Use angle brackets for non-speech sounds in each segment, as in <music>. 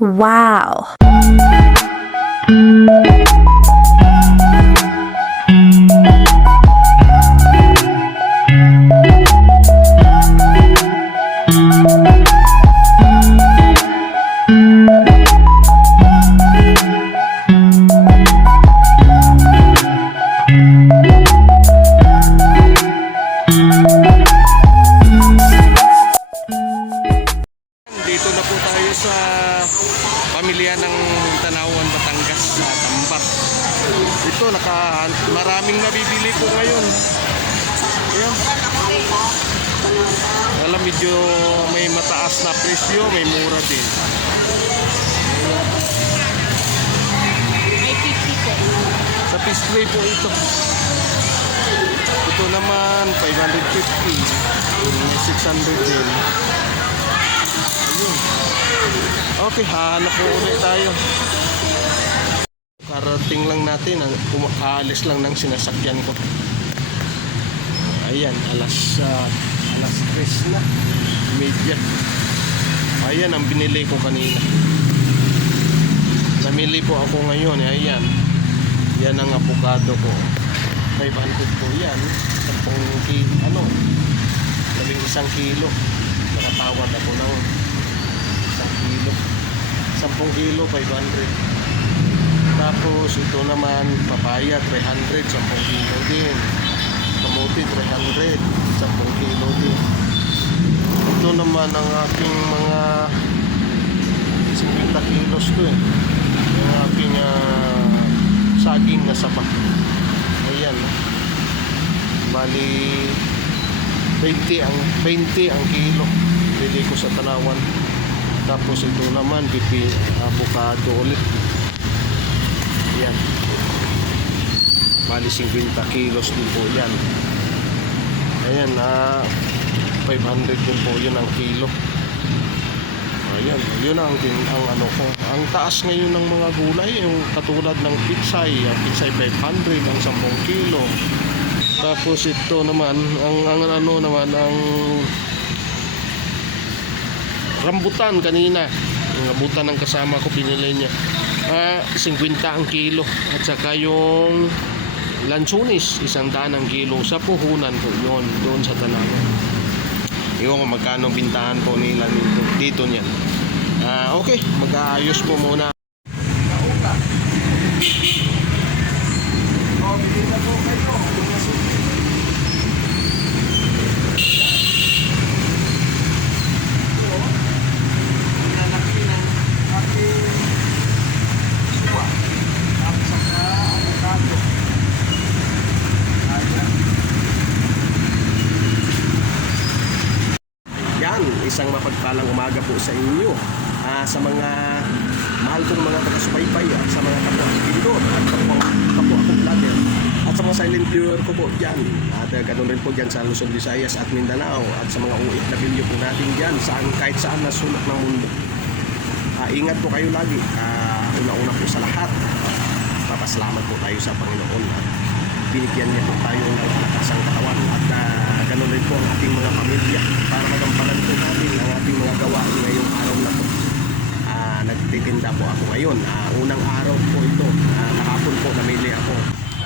Wow. Pamilya ng Tanawan, Batangas sa Tambat. Ito, naka, maraming nabibili po ngayon. Ayan. Alam, medyo may mataas na presyo, may mura din. Sa fish tray po ito. Ito naman, 550. May 600 din. Okay, hanap po ulit tayo. Karating lang natin, ah, kumakalis lang ng sinasakyan ko. Ayan, alas ah, alas 3 na. Media. Ayan ang binili ko kanina. Namili po ako ngayon, eh, ayan. Yan ang avocado ko. 500 po yan. 10 kilo, ano, labing isang kilo. Nakatawad ako ng. 10 kilo, 500. Tapos ito naman, papaya, 300, 10 kilo din. Kamuti, 300, 10 kilo din. Ito naman ang aking mga 50 kilos to eh. Yung aking ah, saging na sapa. Ayan. Bali, 20 ang 20 ang kilo. Bili ko sa Tanawan. Tapos ito naman, pipi, avocado ulit. Yan. Bali 50 kilos din po yan. Ayan, ah, 500 din po yun ang kilo. Ayan, yun ang, ang ano ko. Ang taas ngayon ng mga gulay, yung katulad ng pitsay, ang pitsay 500, ang 10 kilo. Tapos ito naman, ang, ang ano naman, ang rambutan kanina. Rambutan ng kasama ko pinili niya. Ah, 50 ang kilo. At saka yung lansunis, isang daan ang kilo. Sa puhunan po yon doon sa Tanawan. Iwan ko magkano bintahan po nila dito, dito niyan. Ah, okay, mag-aayos po muna. Yan, isang mapagpalang umaga po sa inyo. Ah, sa mga mahal kong mga taga-subaybay at sa mga kapwa Pindot at kapwa, kapwa vlogger at sa mga silent viewer ko po dyan. At uh, ganun rin po dyan sa Luzon, Visayas at Mindanao at sa mga OFW po natin dyan saan, kahit saan na sulok ng mundo. Ah, ingat po kayo lagi. Ah, una-una po sa lahat. Papasalamat po tayo sa Panginoon at binigyan niya po tayo ng lakas ang katawan at uh, ganun rin po ang ating mga pamilya para magampanan po natin ang ating mga gawain ngayong araw na to. Ah, nagtitinda po ako ngayon. Ah, unang araw po ito. Ah, kahapon po namili ako.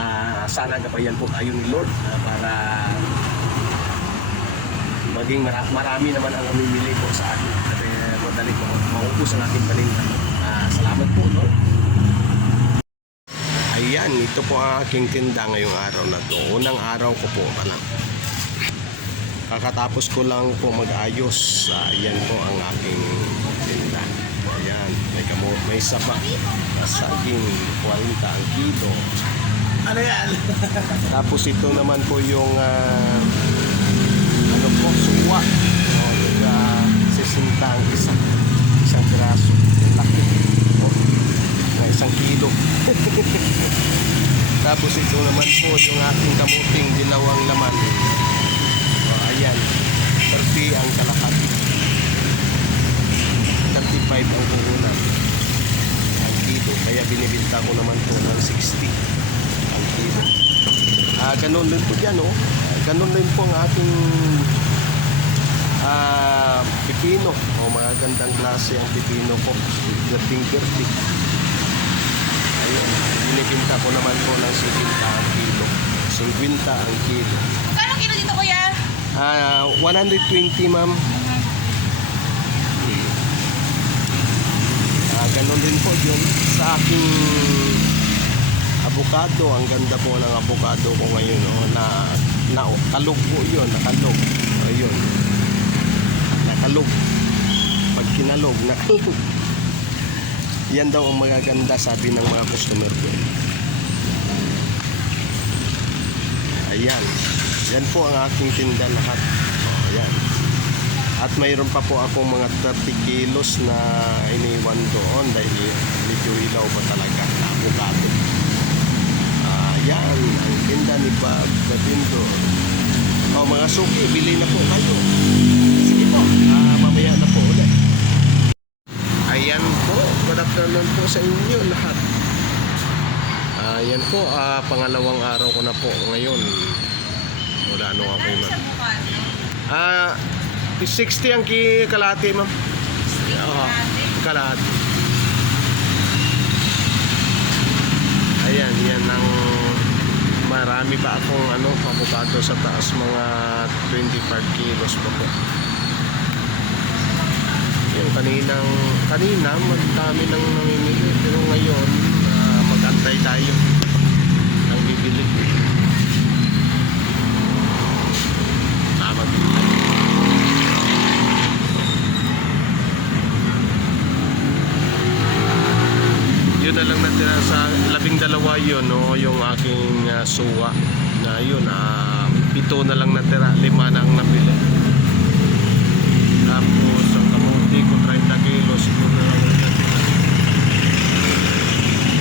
Ah, sana gabayan po tayo ni Lord ah, para maging mara- marami naman ang namimili po sa akin at eh, madali po maubos ang ating paninda. Ah, salamat po Lord. Ayan, ito po ang aking tinda ngayong araw na to. Unang araw ko po pa lang. Kakatapos ko lang po mag-ayos. Ayan po ang aking tinda. Ayan, may kamo, may sapa. Saging, 40 ang kilo. Ano yan? <laughs> Tapos ito naman po yung ah, ano po, suwa. O, yung uh, sisinta ang isa. Isang graso. Laki. O, na isang kilo. <laughs> Tapos ito naman po yung ating kamuting dinawang laman. O, ayan. 30 ang kalahati. 35 ang puhunan. Ang kilo. Kaya binibinta ko naman po ng 60 ang kilo. Ah, ganun din po dyan, oh. Ganun din po ang ating ah, pipino o mga ganun. magandang klase ang pipino ko. Finger pick. Ayun, binibinta ko naman po ng 70 ang kilo. 50 ang kilo. Kano kilo dito kuya? Ah, 120 ma'am. Ah, ganun din po yun sa aking avocado. Ang ganda po ng avocado ko ngayon. Oh, na, na kalog po yun. Nakalog. Ayun. Nakalog. Pag kinalog, nakalog. Yan daw ang magaganda sabi ng mga customer ko. Ayan. Yan po ang aking tinda lahat. Oh. At mayroon pa po akong mga 30 kilos na iniwan doon dahil medyo ilaw pa talaga na avocado. Ayan, ang tinda ni Bob Gatindo. O mga suki, bili na po kayo. Sige po, ah, mamaya na po ulit. Ayan po, good afternoon po sa inyo lahat. Ayan po, ah, pangalawang araw ko na po ngayon. Wala ano ako Ano ma'am. Ah, 60 ang ki kalate, ma'am. Oo, kalate. Ayan, yan ang marami pa akong ano, avocado sa taas mga 25 kilos pa po. Yung kaninang, kanina, madami nang namimili. Pero ngayon, ah, magantay tayo ang bibili. Ah, magbibili. Yun na lang natira sa labing dalawa yun no yung aking uh, suwa na yun ah pito na lang natira lima na ang nabili. Tapos ang kamuti ko 30 kilos siguro na lang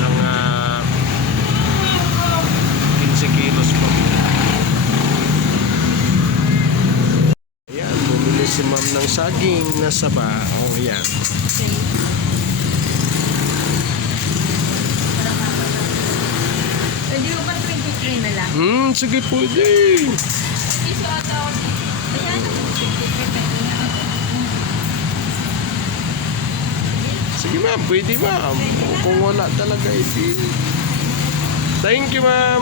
ng ah, 15 kilos pa. Ayan bumili si ma'am ng saging na saba. Oh yan Pwede ba 23 na lang? hmm sige pwede Piso ata ako. Ayan, 23 pwede na ako. Sige ma'am, pwede ma'am. Kung wala talaga, iti. Thank you ma'am.